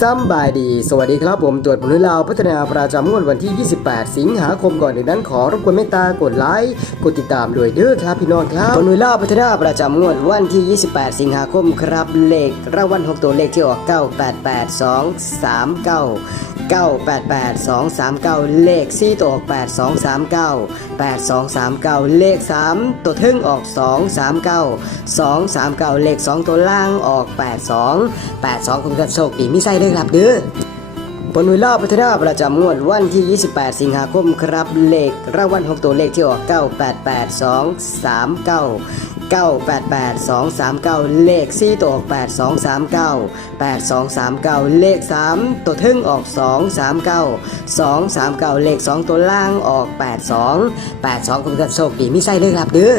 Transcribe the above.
ซัมบายดี สวัสดีครับผมตรวจผลลาวพัฒนาประจำงวดวันที่ 28 สิงหาคมก่อนดังนนั้นขอรบกวนเมตตากดไลค์กดติดตามด้วยเด้อครับพี่น้องครับผลลาวพัฒนาประจำงวดวันที่ 28 สิงหาคมครับเลขรางวัล6ตัวเลขที่ออก 988239 988239 เลข4ตัวออก 8239 8239 เลข 3 ตัวทึ่งออก 239 239 เลข 2 ตัวล่างออก 82 82คุณกันโชคดีมิไซด้วยครับเด้อ ผลหวยล่าพัฒนาประจำงวดวันที่ 28 สิงหาคมครับเลขรางวัล6ตัวเลขที่ออก 988239 988239 เลข4ตัวออก 8239 8239 เลข 3 ตัวทึ่งออก 239 239 เลข 2 ตัวล่างออก 82 82คุณกันโชคดีมิไซด้วยครับเด้อ